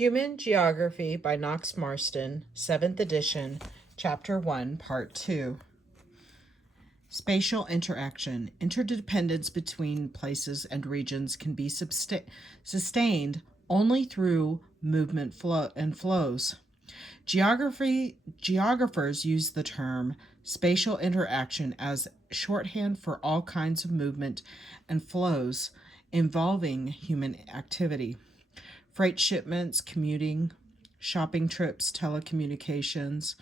Human Geography by Knox Marston, 7th edition, Chapter 1, Part 2. Spatial interaction. Interdependence between places and regions can be sustained only through movement flows. Geographers use the term spatial interaction as shorthand for all kinds of movement and flows involving human activity. Freight shipments, commuting, shopping trips, telecommunications,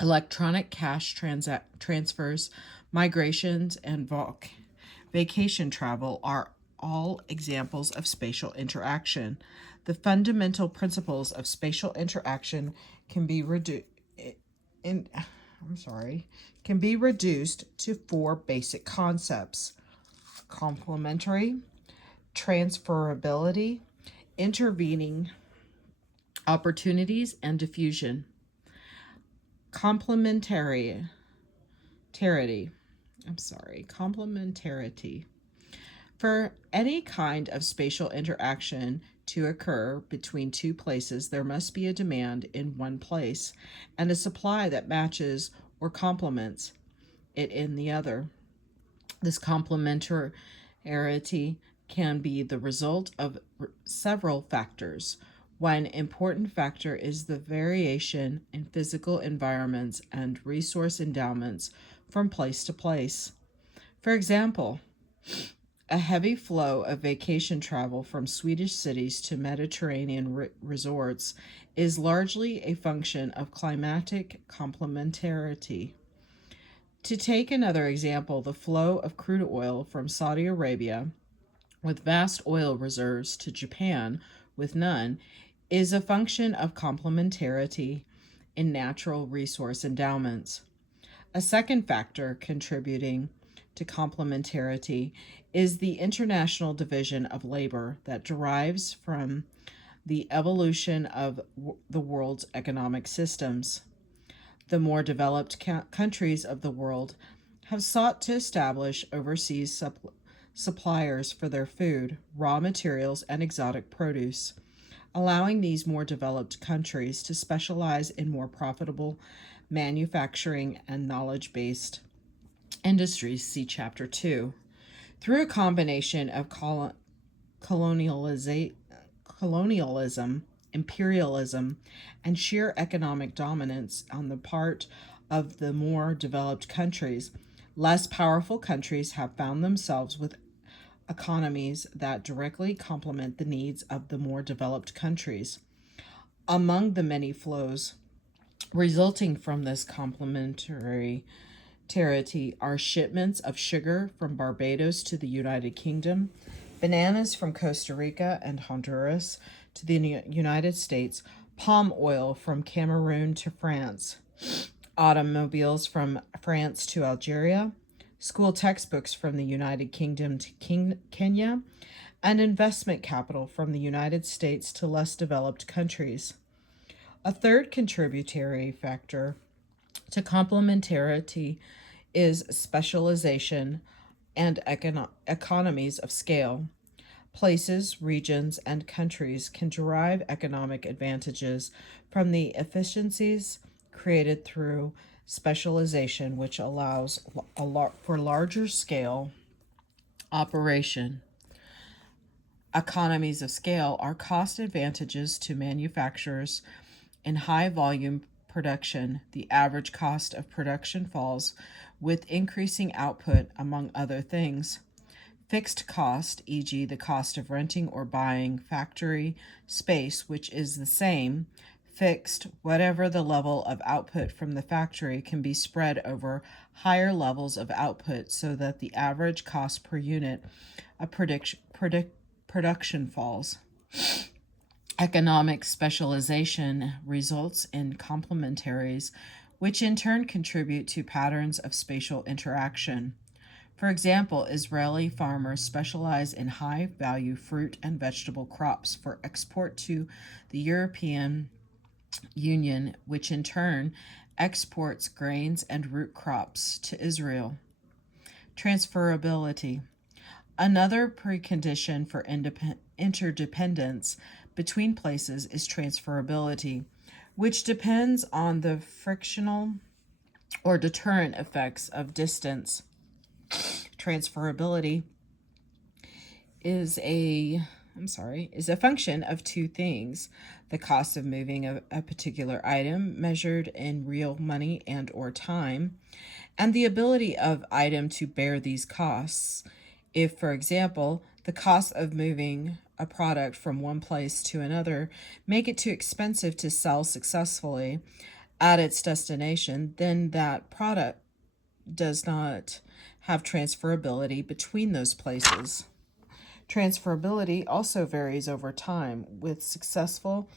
electronic cash transfers, migrations, and vacation travel are all examples of spatial interaction. The fundamental principles of spatial interaction can be reduced to four basic concepts: complementary, transferability, intervening opportunities, and diffusion. Complementarity. For any kind of spatial interaction to occur between two places, there must be a demand in one place and a supply that matches or complements it in the other. This complementarity can be the result of several factors. One important factor is the variation in physical environments and resource endowments from place to place. For example, a heavy flow of vacation travel from Swedish cities to Mediterranean resorts is largely a function of climatic complementarity. To take another example, the flow of crude oil from Saudi Arabia with vast oil reserves to Japan with none is a function of complementarity in natural resource endowments. A second factor contributing to complementarity is the international division of labor that derives from the evolution of the world's economic systems. The more developed countries of the world have sought to establish overseas suppliers for their food, raw materials, and exotic produce, allowing these more developed countries to specialize in more profitable manufacturing and knowledge-based industries. See Chapter 2. Through a combination of colonialism, imperialism, and sheer economic dominance on the part of the more developed countries, less powerful countries have found themselves with economies that directly complement the needs of the more developed countries. Among the many flows resulting from this complementarity are shipments of sugar from Barbados to the United Kingdom, bananas from Costa Rica and Honduras to the United States, palm oil from Cameroon to France, automobiles from France to Algeria, school textbooks from the United Kingdom to Kenya, and investment capital from the United States to less developed countries. A third contributory factor to complementarity is specialization and economies of scale. Places, regions, and countries can derive economic advantages from the efficiencies created through specialization, which allows for larger scale operation. Economies of scale are cost advantages to manufacturers in high volume production. The average cost of production falls with increasing output, among other things. Fixed cost, e.g., the cost of renting or buying factory space, which is the same, fixed, whatever the level of output from the factory, can be spread over higher levels of output so that the average cost per unit of production falls. Economic specialization results in complementaries, which in turn contribute to patterns of spatial interaction. For example, Israeli farmers specialize in high-value fruit and vegetable crops for export to the European Union, which in turn exports grains and root crops to Israel. Transferability. Another precondition for interdependence between places is transferability, which depends on the frictional or deterrent effects of distance. Transferability is a function of two things: the cost of moving a particular item measured in real money and or time, and the ability of item to bear these costs. If, for example, the cost of moving a product from one place to another make it too expensive to sell successfully at its destination, then that product does not have transferability between those places. Transferability also varies over time with successful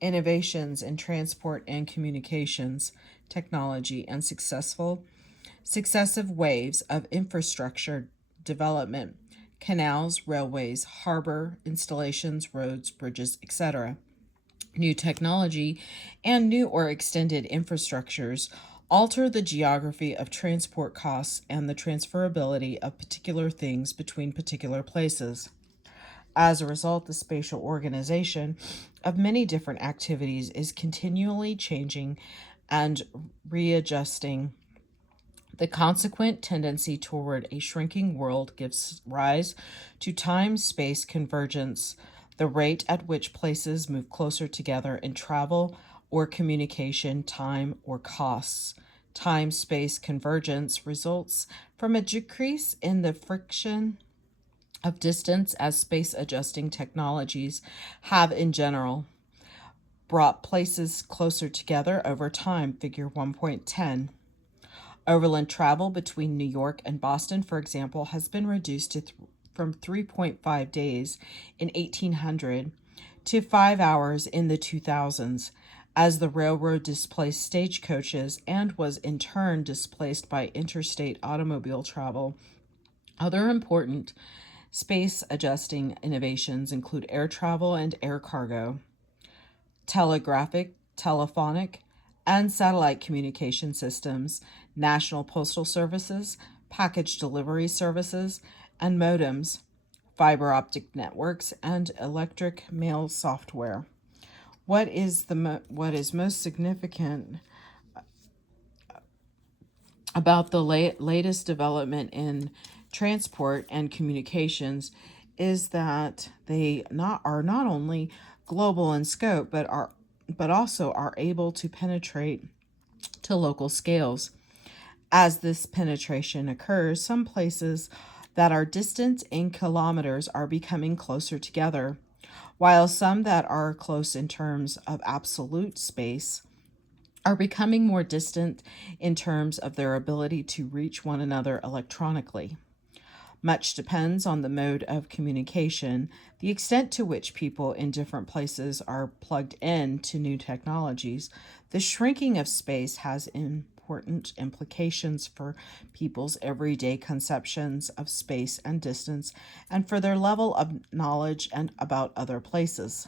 innovations in transport and communications technology and successive waves of infrastructure development, canals, railways, harbor installations, roads, bridges, etc. New technology and new or extended infrastructures alter the geography of transport costs and the transferability of particular things between particular places. As a result, the spatial organization of many different activities is continually changing and readjusting. The consequent tendency toward a shrinking world gives rise to time-space convergence, the rate at which places move closer together in travel or communication, time, or costs. Time-space convergence results from a decrease in the friction of distance as space-adjusting technologies have in general brought places closer together over time, figure 1.10. Overland travel between New York and Boston, for example, has been reduced from 3.5 days in 1800 to 5 hours in the 2000s, as the railroad displaced stagecoaches and was in turn displaced by interstate automobile travel. Other important space-adjusting innovations include air travel and air cargo, telegraphic, telephonic, and satellite communication systems, national postal services, package delivery services, and modems, fiber optic networks, and electric mail software. What is most significant about the latest development in transport and communications is that they are not only global in scope but also are able to penetrate to local scales. As this penetration occurs, some places that are distant in kilometers are becoming closer together, while some that are close in terms of absolute space are becoming more distant in terms of their ability to reach one another electronically. Much depends on the mode of communication, the extent to which people in different places are plugged in to new technologies. The shrinking of space has important implications for people's everyday conceptions of space and distance and for their level of knowledge and about other places.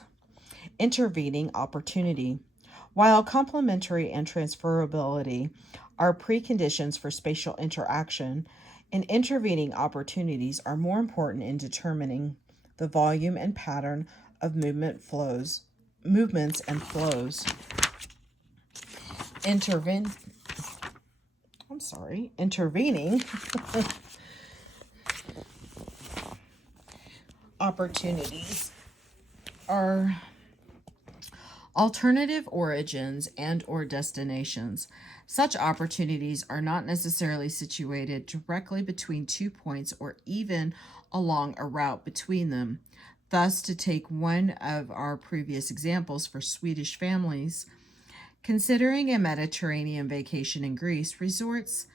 Intervening opportunity. While complementary and transferability are preconditions for spatial interaction, and intervening opportunities are more important in determining the volume and pattern of movements and flows. Intervening opportunities are alternative origins and or destinations. Such opportunities are not necessarily situated directly between 2 points or even along a route between them. Thus, to take one of our previous examples for Swedish families, considering a Mediterranean vacation in Greece, resorts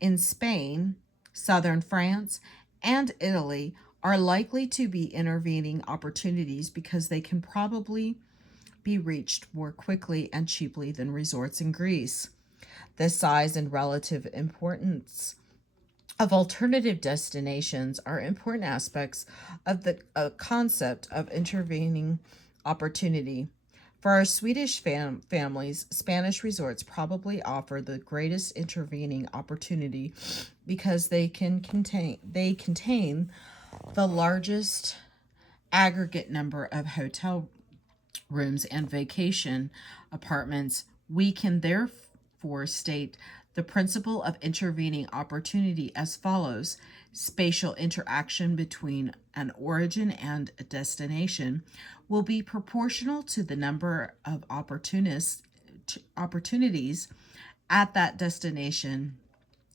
in Spain, southern France, and Italy are likely to be intervening opportunities because they can probably be reached more quickly and cheaply than resorts in Greece. The size and relative importance of alternative destinations are important aspects of the concept of intervening opportunity. For our Swedish families, Spanish resorts probably offer the greatest intervening opportunity because they contain the largest aggregate number of hotel rooms and vacation apartments, we can therefore state the principle of intervening opportunity as follows: spatial interaction between an origin and a destination will be proportional to the number of opportunities at that destination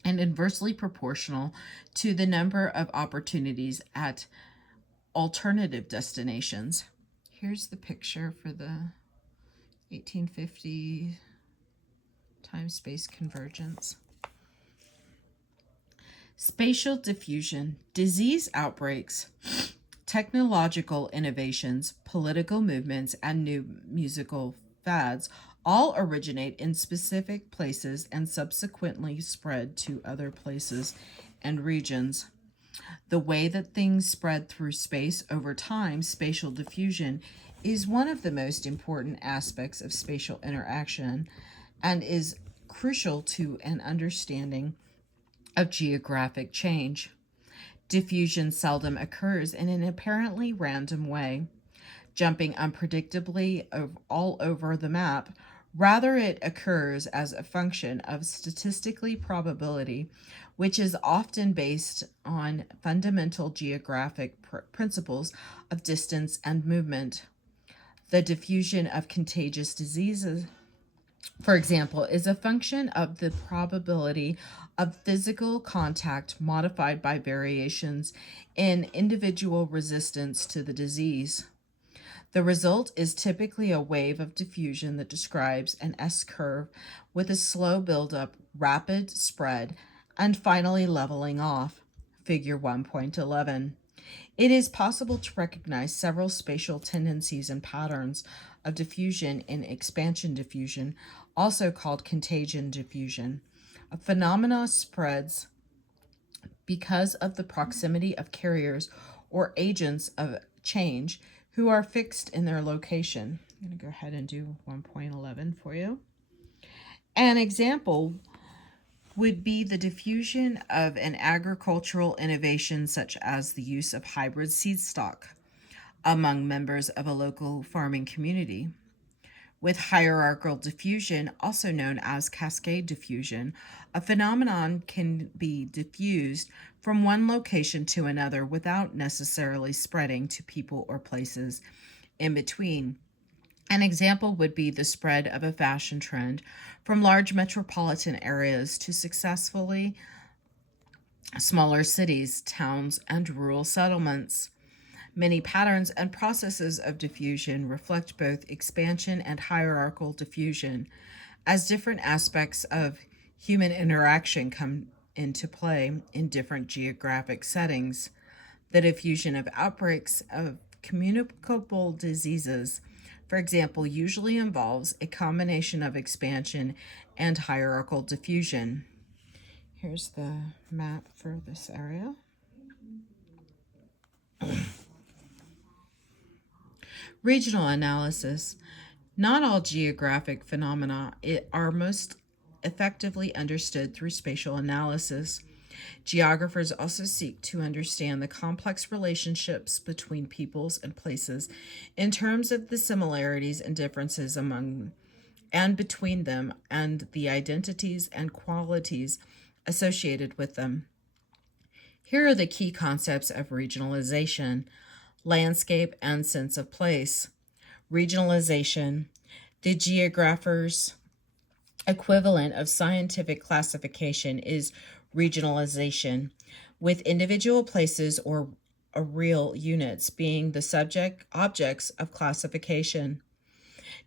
and inversely proportional to the number of opportunities at alternative destinations. Here's the picture for the 1850 time-space convergence. Spatial diffusion, disease outbreaks, technological innovations, political movements, and new musical fads all originate in specific places and subsequently spread to other places and regions. The way that things spread through space over time, spatial diffusion, is one of the most important aspects of spatial interaction and is crucial to an understanding of geographic change. Diffusion seldom occurs in an apparently random way, jumping unpredictably all over the map. Rather, it occurs as a function of statistically probability, which is often based on fundamental geographic principles of distance and movement. The diffusion of contagious diseases, for example, is a function of the probability of physical contact modified by variations in individual resistance to the disease. The result is typically a wave of diffusion that describes an S-curve with a slow buildup, rapid spread, and finally leveling off. Figure 1.11. It is possible to recognize several spatial tendencies and patterns of diffusion in expansion diffusion, also called contagion diffusion. A phenomenon spreads because of the proximity of carriers or agents of change who are fixed in their location. I'm going to go ahead and do 1.11 for you. An example would be the diffusion of an agricultural innovation such as the use of hybrid seed stock among members of a local farming community. With hierarchical diffusion, also known as cascade diffusion, a phenomenon can be diffused from one location to another without necessarily spreading to people or places in between. An example would be the spread of a fashion trend from large metropolitan areas to successfully smaller cities, towns, and rural settlements. Many patterns and processes of diffusion reflect both expansion and hierarchical diffusion, as different aspects of human interaction come into play in different geographic settings. The diffusion of outbreaks of communicable diseases, for example, usually involves a combination of expansion and hierarchical diffusion. Here's the map for this area. Regional analysis. Not all geographic phenomena are most effectively understood through spatial analysis. Geographers also seek to understand the complex relationships between peoples and places in terms of the similarities and differences among and between them and the identities and qualities associated with them. Here are the key concepts of regionalization: landscape and sense of place. Regionalization, the geographer's equivalent of scientific classification, is regionalization, with individual places or real units being the objects of classification.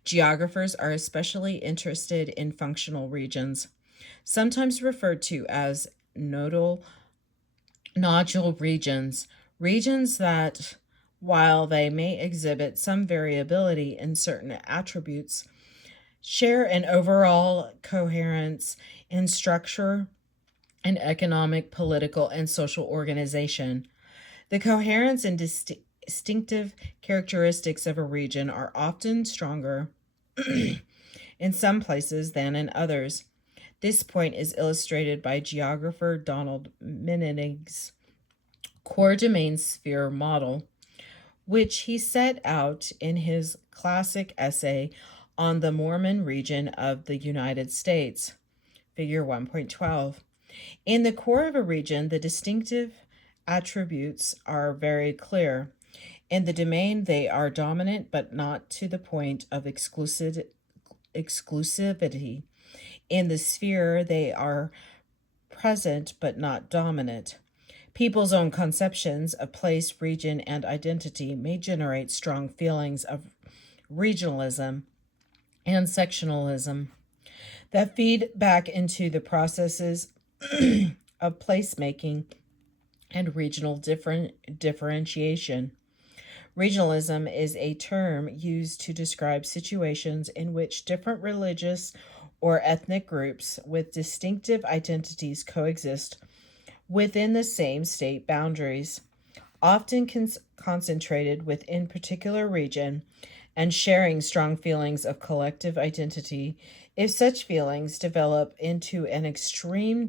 Geographers are especially interested in functional regions, sometimes referred to as nodule regions, regions that, while they may exhibit some variability in certain attributes, share an overall coherence in structure and economic, political, and social organization. The coherence and distinctive characteristics of a region are often stronger in some places than in others. This point is illustrated by geographer Donald Mening's core domain sphere model, which he set out in his classic essay on the Mormon region of the United States, Figure 1.12. In the core of a region, the distinctive attributes are very clear. In the domain, they are dominant, but not to the point of exclusivity. In the sphere, they are present, but not dominant. People's own conceptions of place, region, and identity may generate strong feelings of regionalism and sectionalism that feed back into the processes of placemaking and regional differentiation. Regionalism is a term used to describe situations in which different religious or ethnic groups with distinctive identities coexist within the same state boundaries, often concentrated within particular region and sharing strong feelings of collective identity. If such feelings develop into an extreme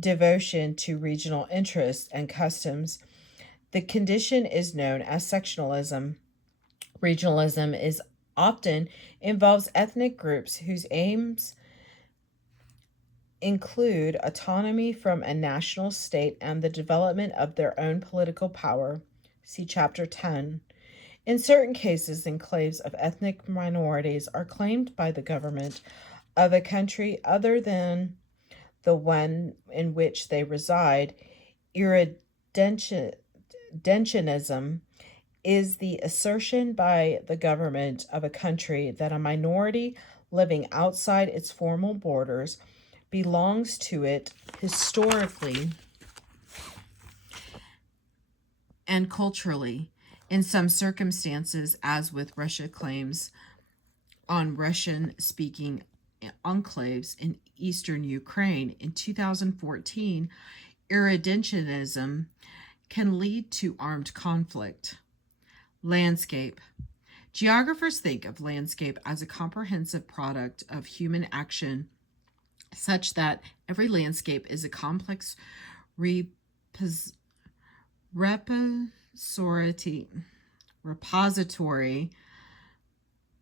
devotion to regional interests and customs, the condition is known as sectionalism. Regionalism is often involves ethnic groups whose aims include autonomy from a national state and the development of their own political power. See Chapter 10. In certain cases, enclaves of ethnic minorities are claimed by the government of a country other than the one in which they reside. Irredentionism is the assertion by the government of a country that a minority living outside its formal borders belongs to it historically and culturally. In some circumstances, as with Russia claims on Russian-speaking enclaves in eastern Ukraine in 2014, irredentionism can lead to armed conflict. Landscape. Geographers think of landscape as a comprehensive product of human action, such that every landscape is a complex repository,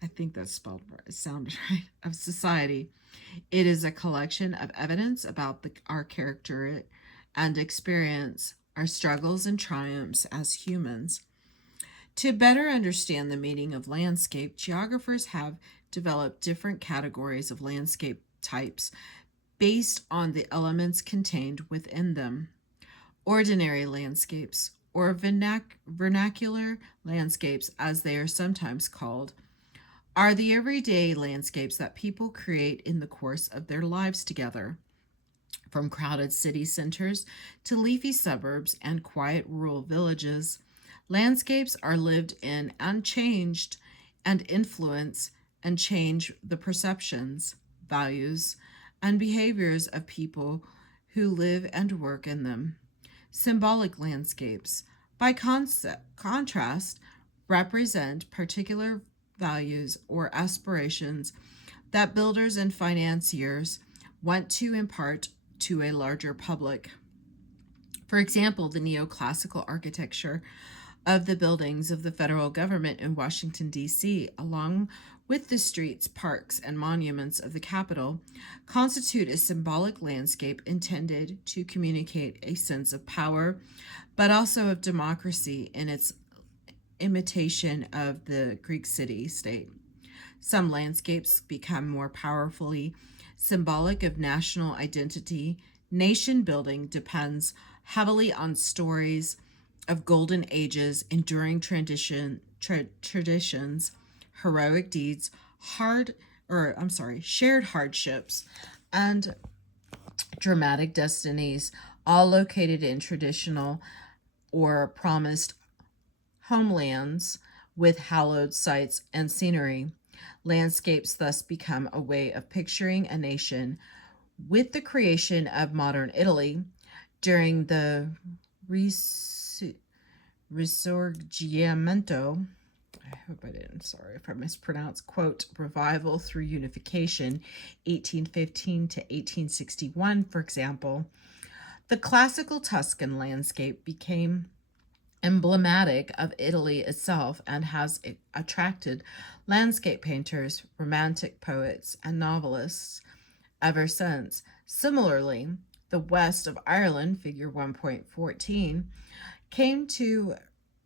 I think that's spelled right, sounded right, of society. It is a collection of evidence about our character and experience, our struggles and triumphs as humans. To better understand the meaning of landscape, geographers have developed different categories of landscape types based on the elements contained within them. Ordinary landscapes, or vernacular landscapes as they are sometimes called, are the everyday landscapes that people create in the course of their lives together. From crowded city centers to leafy suburbs and quiet rural villages, landscapes are lived in unchanged and influence and change the perceptions, values, and behaviors of people who live and work in them. Symbolic landscapes, by contrast, represent particular values or aspirations that builders and financiers want to impart to a larger public. For example, the neoclassical architecture of the buildings of the federal government in Washington, D.C., along with the streets, parks, and monuments of the Capitol, constitute a symbolic landscape intended to communicate a sense of power, but also of democracy in its imitation of the Greek city-state. Some landscapes become more powerfully symbolic of national identity. Nation building depends heavily on stories of golden ages, enduring traditions, heroic deeds, shared hardships, and dramatic destinies, all located in traditional or promised homelands with hallowed sites and scenery. Landscapes thus become a way of picturing a nation. With the creation of modern Italy during the Risorgimento, I hope I didn't, sorry if I mispronounced, quote, revival through unification, 1815 to 1861, for example, the classical Tuscan landscape became emblematic of Italy itself and has attracted landscape painters, romantic poets, and novelists ever since. Similarly, the west of Ireland, figure 1.14, came to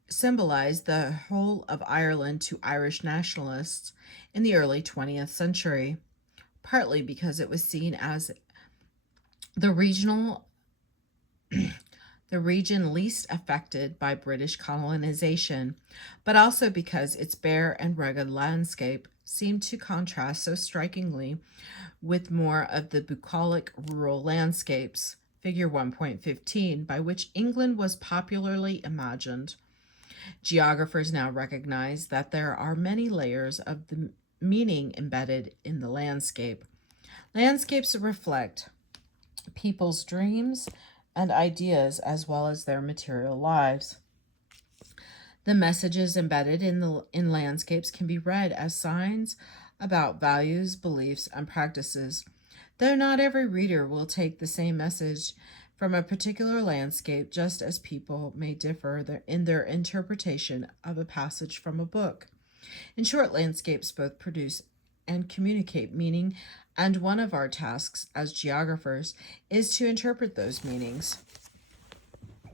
symbolize the whole of Ireland to Irish nationalists in the early 20th century, partly because it was seen as the regional the region least affected by British colonization, but also because its bare and rugged landscape seemed to contrast so strikingly with more of the bucolic rural landscapes, figure 1.15, by which England was popularly imagined. Geographers now recognize that there are many layers of the meaning embedded in the landscape. Landscapes reflect people's dreams and ideas as well as their material lives. The messages embedded in landscapes can be read as signs about values, beliefs, and practices, though not every reader will take the same message from a particular landscape, just as people may differ in their interpretation of a passage from a book. In short, landscapes both produce and communicate meaning, and one of our tasks as geographers is to interpret those meanings.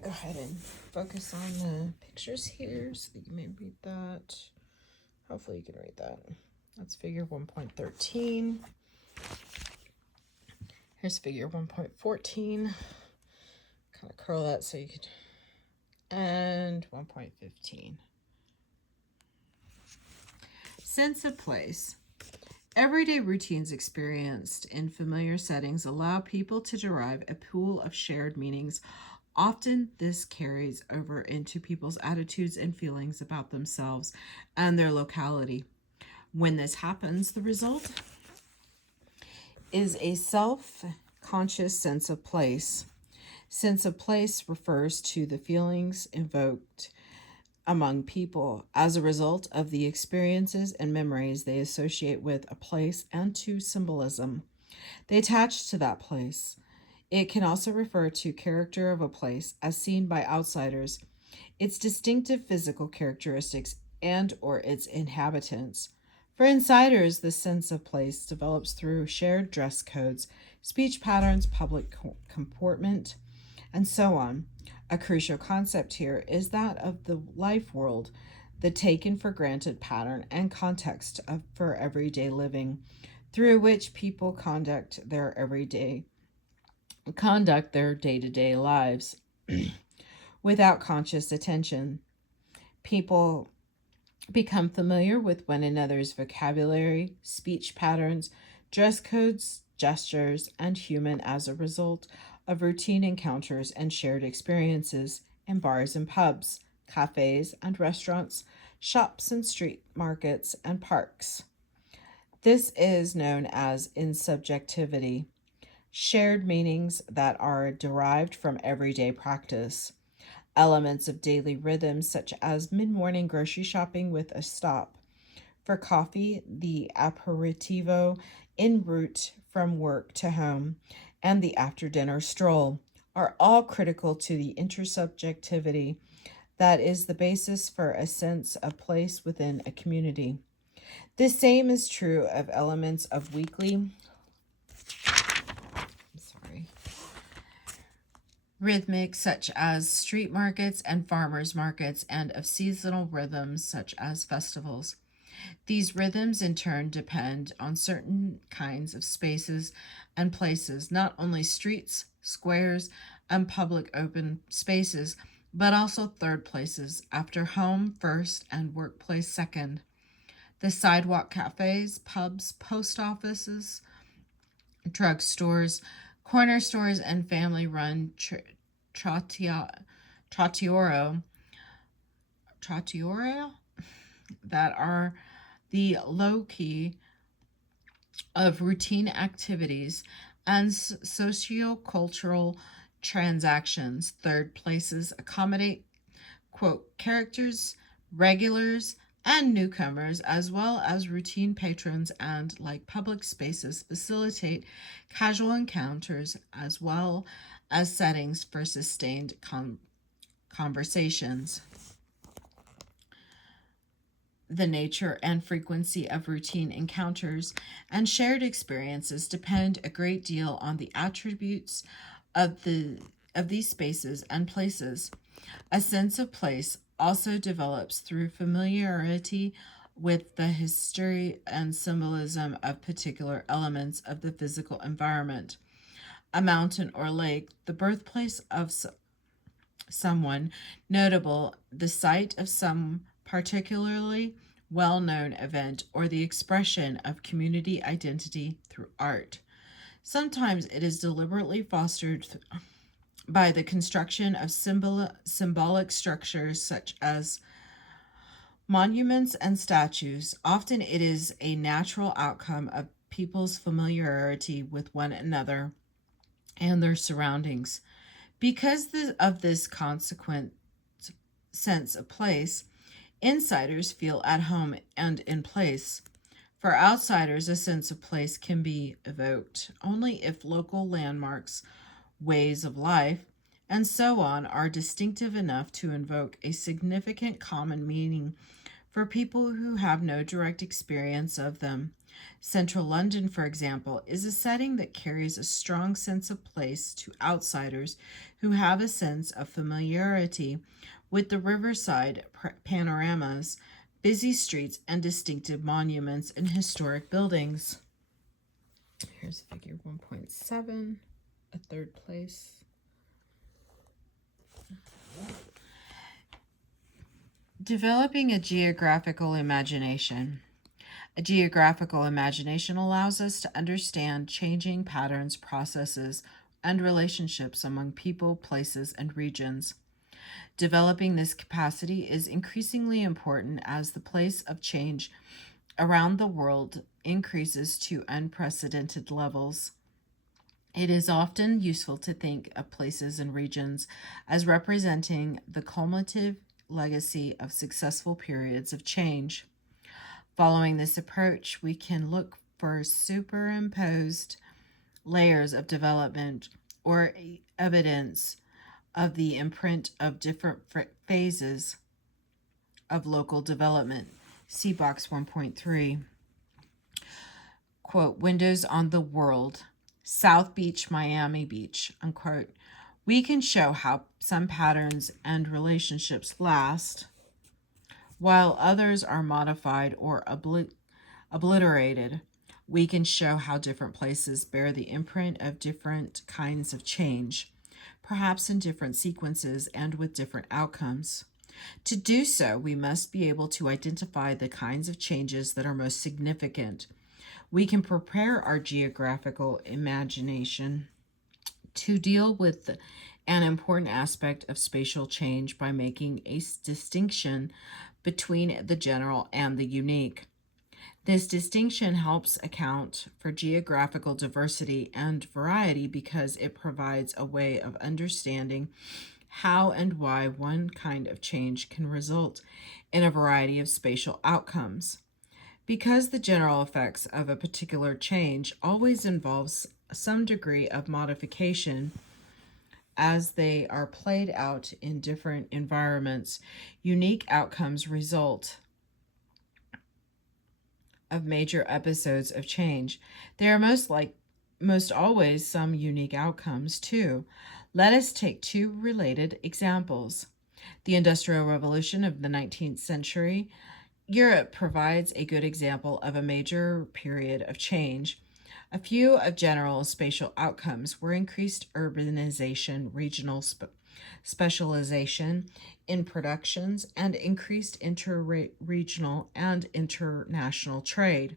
Go ahead and focus on the pictures here so that you may read that. Hopefully you can read that. That's figure 1.13. Here's figure 1.14. Kind of curl that so you could, and 1.15. Sense of place. Everyday routines experienced in familiar settings allow people to derive a pool of shared meanings. Often this carries over into people's attitudes and feelings about themselves and their locality. When this happens, the result is a self-conscious sense of place. Sense of place refers to the feelings invoked among people as a result of the experiences and memories they associate with a place and to symbolism they attach to that place. It can also refer to character of a place as seen by outsiders, its distinctive physical characteristics, and or its inhabitants. For insiders, the sense of place develops through shared dress codes, speech patterns, public comportment, and so on. A crucial concept here is that of the life world, the taken for granted pattern and context for everyday living, through which people conduct their day-to-day lives without conscious attention. People become familiar with one another's vocabulary, speech patterns, dress codes, gestures, and human as a result of routine encounters and shared experiences in bars and pubs, cafes and restaurants, shops and street markets, and parks. This is known as insubjectivity, shared meanings that are derived from everyday practice. Elements of daily rhythms, such as mid morning grocery shopping with a stop for coffee, the aperitivo en route from work to home, and the after dinner stroll, are all critical to the intersubjectivity that is the basis for a sense of place within a community. The same is true of elements of weekly rhythmic, such as street markets and farmers markets, and of seasonal rhythms, such as festivals. These rhythms, in turn, depend on certain kinds of spaces and places, not only streets, squares, and public open spaces, but also third places, after home first and workplace second. The sidewalk cafes, pubs, post offices, drugstores, corner stores, and family-run trattoria that are the loci of routine activities and socio-cultural transactions. Third places accommodate, quote, characters, regulars, and newcomers, as well as routine patrons, and, like public spaces, facilitate casual encounters as well as settings for sustained conversations. The nature and frequency of routine encounters and shared experiences depend a great deal on the attributes of these spaces and places. A sense of place also develops through familiarity with the history and symbolism of particular elements of the physical environment. A mountain or lake, the birthplace of someone notable, the site of some particularly well known event, or the expression of community identity through art. Sometimes it is deliberately fostered by the construction of symbolic structures such as monuments and statues. Often it is a natural outcome of people's familiarity with one another and their surroundings. Because of this consequent sense of place, insiders feel at home and in place. For outsiders, a sense of place can be evoked only if local landmarks, ways of life, and so on are distinctive enough to invoke a significant common meaning for people who have no direct experience of them. Central London, for example, is a setting that carries a strong sense of place to outsiders who have a sense of familiarity with the riverside panoramas, busy streets, and distinctive monuments and historic buildings. Here's figure 1.7, a third place. Developing a geographical imagination. A geographical imagination allows us to understand changing patterns, processes, and relationships among people, places, and regions. Developing this capacity is increasingly important as the pace of change around the world increases to unprecedented levels. It is often useful to think of places and regions as representing the cumulative legacy of successful periods of change. Following this approach, we can look for superimposed layers of development or evidence of the imprint of different phases of local development. See box 1.3. Quote, windows on the world, South Beach, Miami Beach, unquote. We can show how some patterns and relationships last, while others are modified or obliterated. We can show how different places bear the imprint of different kinds of change, perhaps in different sequences and with different outcomes. To do so, we must be able to identify the kinds of changes that are most significant. We can prepare our geographical imagination to deal with an important aspect of spatial change by making a distinction between the general and the unique. This distinction helps account for geographical diversity and variety because it provides a way of understanding how and why one kind of change can result in a variety of spatial outcomes. Because the general effects of a particular change always involves some degree of modification as they are played out in different environments, unique outcomes result of major episodes of change. There are most always some unique outcomes too. Let us take two related examples. The Industrial Revolution of the 19th century. Europe provides a good example of a major period of change. A few of general spatial outcomes were increased urbanization, regional specialization in productions, and increased interregional and international trade.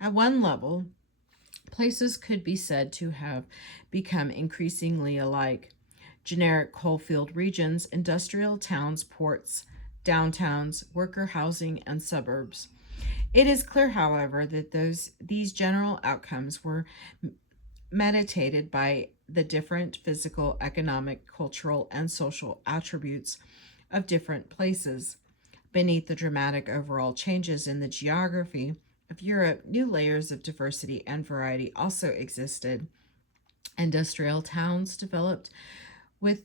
At one level, places could be said to have become increasingly alike. Generic coalfield regions, industrial towns, ports, downtowns, worker housing, and suburbs. It is clear, however, that these general outcomes were meditated by the different physical, economic, cultural, and social attributes of different places. Beneath the dramatic overall changes in the geography of Europe, new layers of diversity and variety also existed. Industrial towns developed with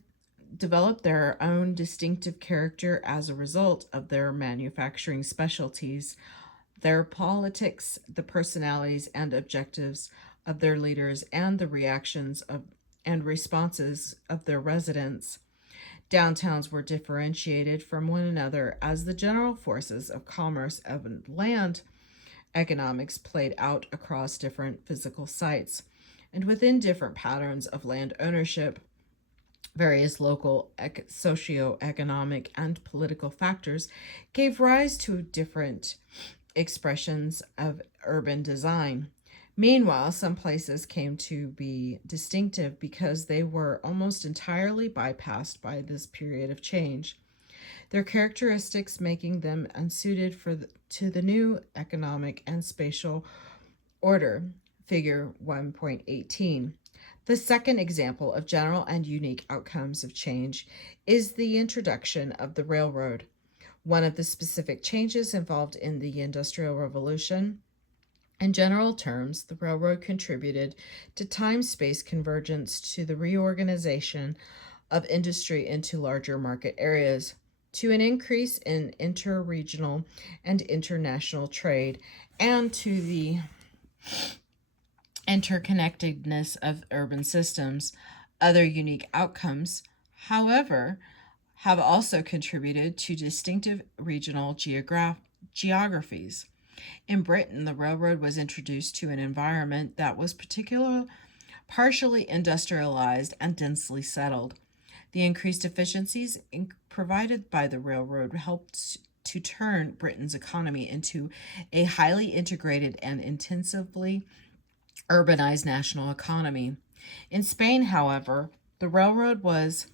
developed their own distinctive character as a result of their manufacturing specialties, their politics, the personalities and objectives of their leaders, and the reactions of and responses of their residents. Downtowns were differentiated from one another as the general forces of commerce and land economics played out across different physical sites and within different patterns of land ownership. Various local socio-economic and political factors gave rise to different expressions of urban design. Meanwhile, some places came to be distinctive because they were almost entirely bypassed by this period of change, their characteristics making them unsuited to the new economic and spatial order. Figure 1.18. The second example of general and unique outcomes of change is the introduction of the railroad. One of the specific changes involved in the Industrial Revolution. In general terms, the railroad contributed to time-space convergence, to the reorganization of industry into larger market areas, to an increase in interregional and international trade, and to the interconnectedness of urban systems. Other unique outcomes, however, have also contributed to distinctive regional geographies. In Britain, the railroad was introduced to an environment that was partially industrialized and densely settled. The increased efficiencies provided by the railroad helped to turn Britain's economy into a highly integrated and intensively urbanized national economy. In Spain, however, the railroad was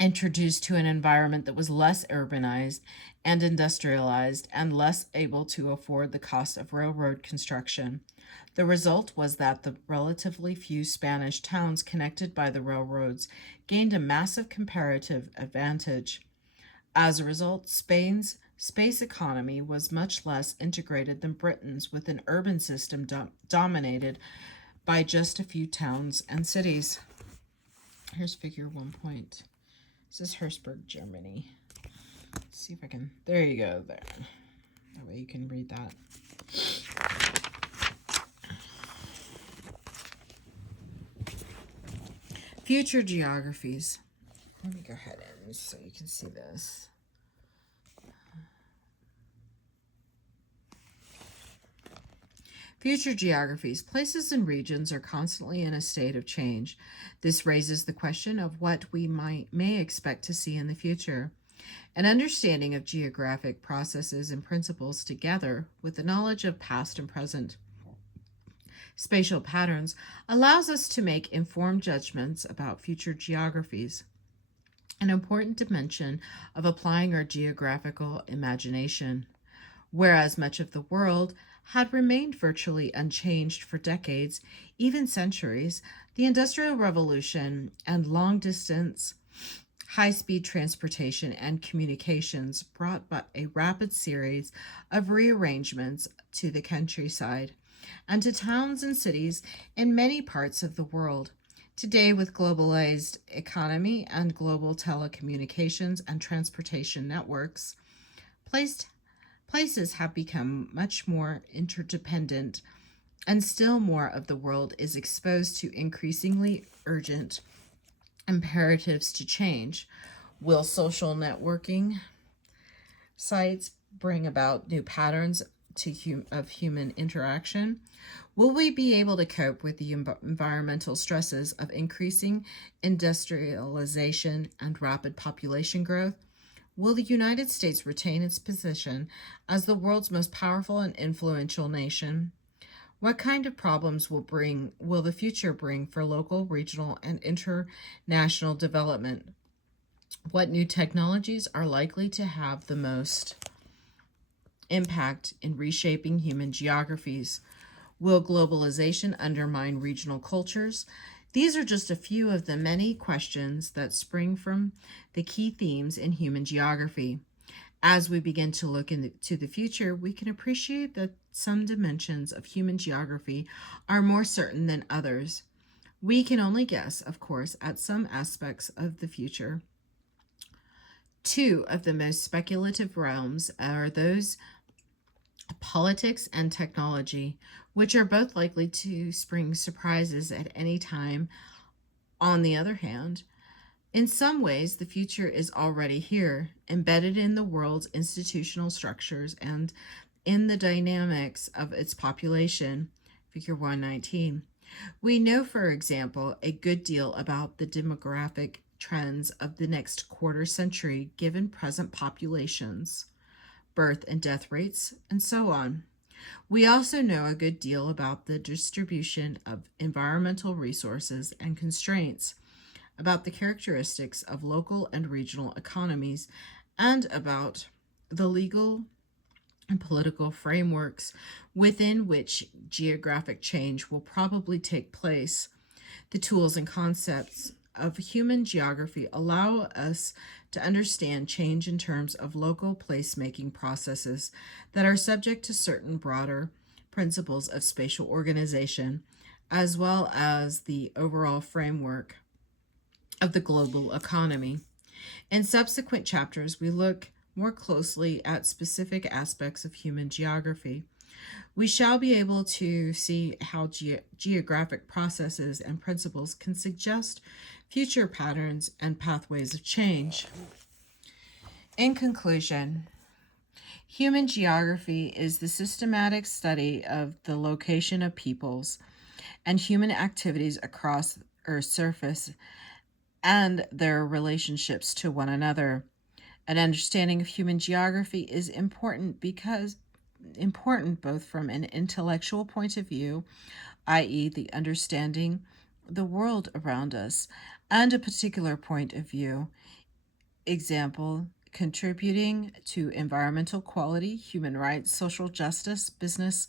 introduced to an environment that was less urbanized and industrialized and less able to afford the cost of railroad construction. The result was that the relatively few Spanish towns connected by the railroads gained a massive comparative advantage. As a result, Spain's space economy was much less integrated than Britain's, with an urban system dominated by just a few towns and cities. Here's figure 1 point. This is Herzberg, Germany. Let's see if I can. There you go. There. That way you can read that. Future geographies. Let me go ahead and so you can see this. Future geographies. Places and regions are constantly in a state of change. This raises the question of what we may expect to see in the future. An understanding of geographic processes and principles, together with the knowledge of past and present spatial patterns, allows us to make informed judgments about future geographies, an important dimension of applying our geographical imagination. Whereas much of the world had remained virtually unchanged for decades, even centuries, the Industrial Revolution and long-distance, high-speed transportation and communications brought a rapid series of rearrangements to the countryside and to towns and cities in many parts of the world. Today, with globalized economy and global telecommunications and transportation networks, places have become much more interdependent, and still more of the world is exposed to increasingly urgent imperatives to change. Will social networking sites bring about new patterns of human interaction? Will we be able to cope with the environmental stresses of increasing industrialization and rapid population growth? Will the United States retain its position as the world's most powerful and influential nation? What kind of problems will the future bring for local, regional, and international development? What new technologies are likely to have the most impact in reshaping human geographies? Will globalization undermine regional cultures? These are just a few of the many questions that spring from the key themes in human geography. As we begin to look into the future, we can appreciate that some dimensions of human geography are more certain than others. We can only guess, of course, at some aspects of the future. Two of the most speculative realms are those politics and technology, which are both likely to spring surprises at any time. On the other hand, in some ways, the future is already here, embedded in the world's institutional structures and in the dynamics of its population. Figure 119. We know, for example, a good deal about the demographic trends of the next quarter century given present populations, birth and death rates, and so on. We also know a good deal about the distribution of environmental resources and constraints, about the characteristics of local and regional economies, and about the legal and political frameworks within which geographic change will probably take place. The tools and concepts of human geography allow us to understand change in terms of local placemaking processes that are subject to certain broader principles of spatial organization, as well as the overall framework of the global economy. In subsequent chapters, we look more closely at specific aspects of human geography. We shall be able to see how geographic processes and principles can suggest future patterns and pathways of change. In conclusion, human geography is the systematic study of the location of peoples and human activities across Earth's surface and their relationships to one another. An understanding of human geography is important both from an intellectual point of view, i.e., the understanding the world around us, and a particular point of view, example, contributing to environmental quality, human rights, social justice, business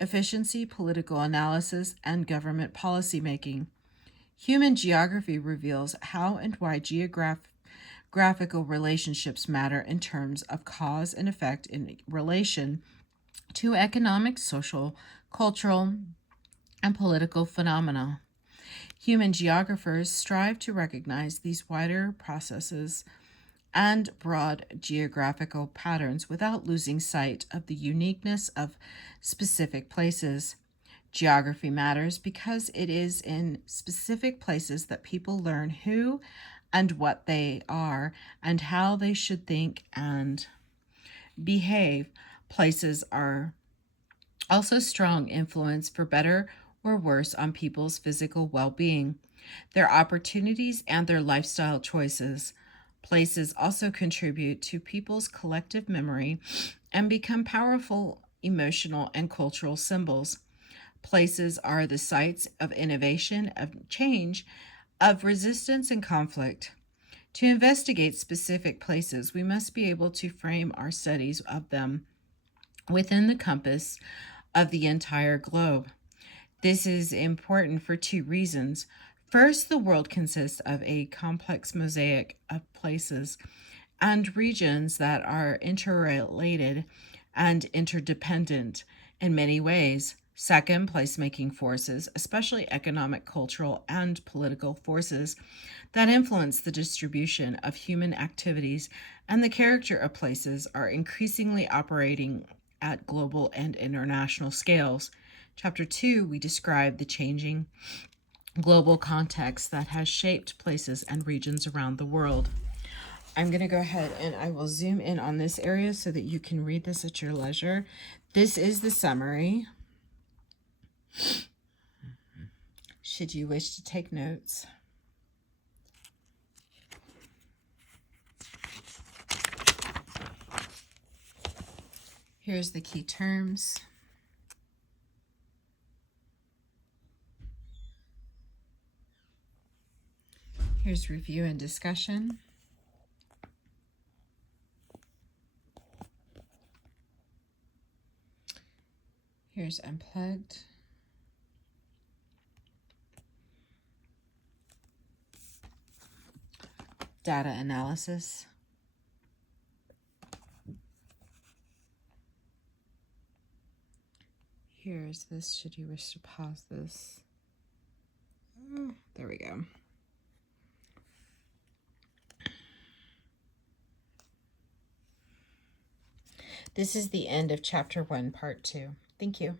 efficiency, political analysis, and government policy making. Human geography reveals how and why geographical relationships matter in terms of cause and effect in relation to economic, social, cultural, and political phenomena. Human geographers strive to recognize these wider processes and broad geographical patterns without losing sight of the uniqueness of specific places. Geography matters because it is in specific places that people learn who and what they are and how they should think and behave. Places are also strong influence for better or worse on people's physical well-being, their opportunities, and their lifestyle choices. Places also contribute to people's collective memory and become powerful emotional and cultural symbols. Places are the sites of innovation, of change, of resistance and conflict. To investigate specific places, we must be able to frame our studies of them within the compass of the entire globe. This is important for two reasons. First, the world consists of a complex mosaic of places and regions that are interrelated and interdependent in many ways. Second, placemaking forces, especially economic, cultural, and political forces that influence the distribution of human activities and the character of places, are increasingly operating at global and international scales. Chapter 2, we describe the changing global context that has shaped places and regions around the world. I'm going to go ahead and I will zoom in on this area so that you can read this at your leisure. This is the summary. Should you wish to take notes. Here's the key terms. Here's review and discussion. Here's unplugged. Data analysis. Here's this, should you wish to pause this. There we go. This is the end of Chapter 1, Part 2. Thank you.